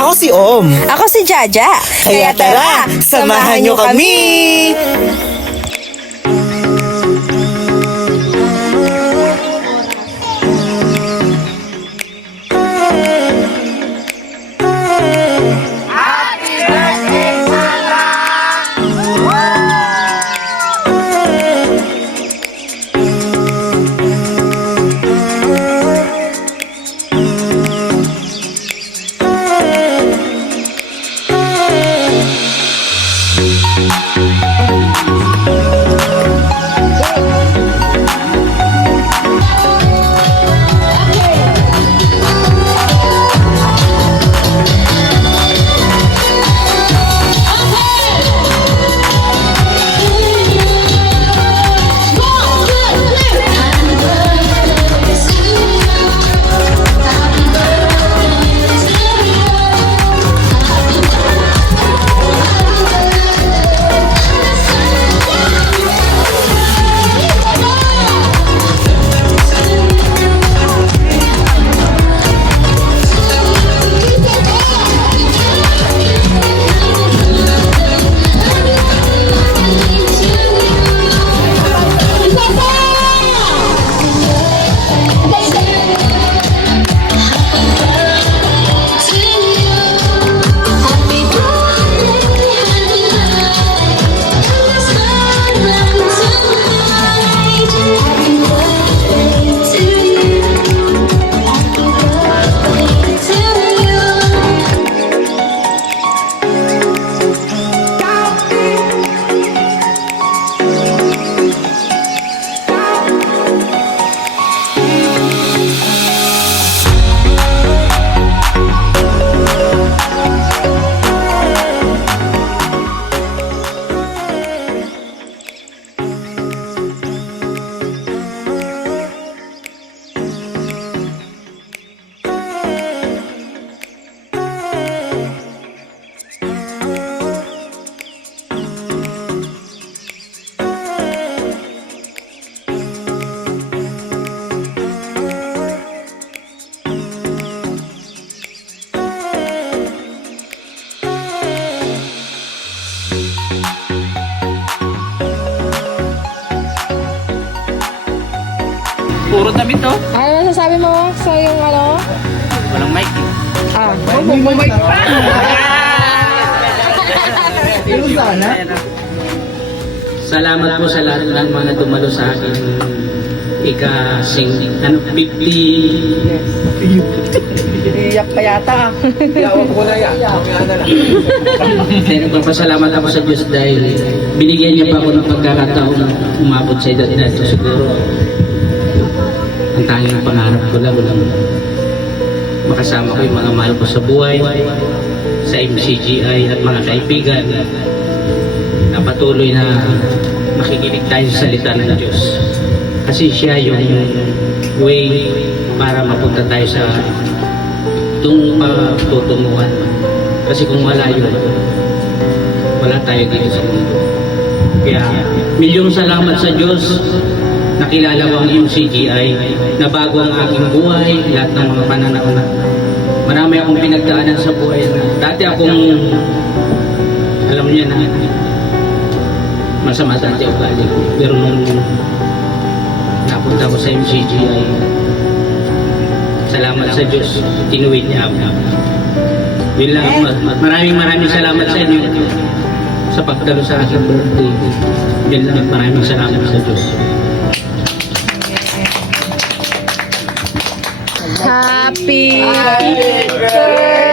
Ako si Om. Ako si Jaja. Kaya tara, samahan nyo kami! Puro damit to. Ano masasabi mo sa yung ano? Walang mic. Ah, Salamat po sa lahat ng mga dumalo sa akin. Ika-50. Iyak ka yata. Iyawan ko na yan. Kaya nagpapasalamat ako sa Diyos dahil binigyan niya pa ako ng pagkakataon na umabot sa edad na ito. Siguro ang tanging pangarap ko lang makasama ko yung mga mahal ko sa buhay, sa MCGI at mga kaibigan na patuloy na makikinig tayo sa salita ng Diyos. Kasi siya yung way para mapunta tayo sa itong patutunguhan. Kasi kung wala yun, wala tayo dito sa mundo. Kaya milyong salamat sa Diyos. Nakilala ko ang MCGI, na bago ang aking buhay, lahat ng mga pananaw na marami akong pinagdaanan sa buhay na dati akong, alam niya na, masama dati ako galing. Pero nung napunta ko sa MCGI, salamat sa Diyos, tinuwid niya ako. Yun lang, maraming salamat sa inyo sa pagdalo sa aking birthday. Yun lang, maraming salamat sa Diyos. Happy birthday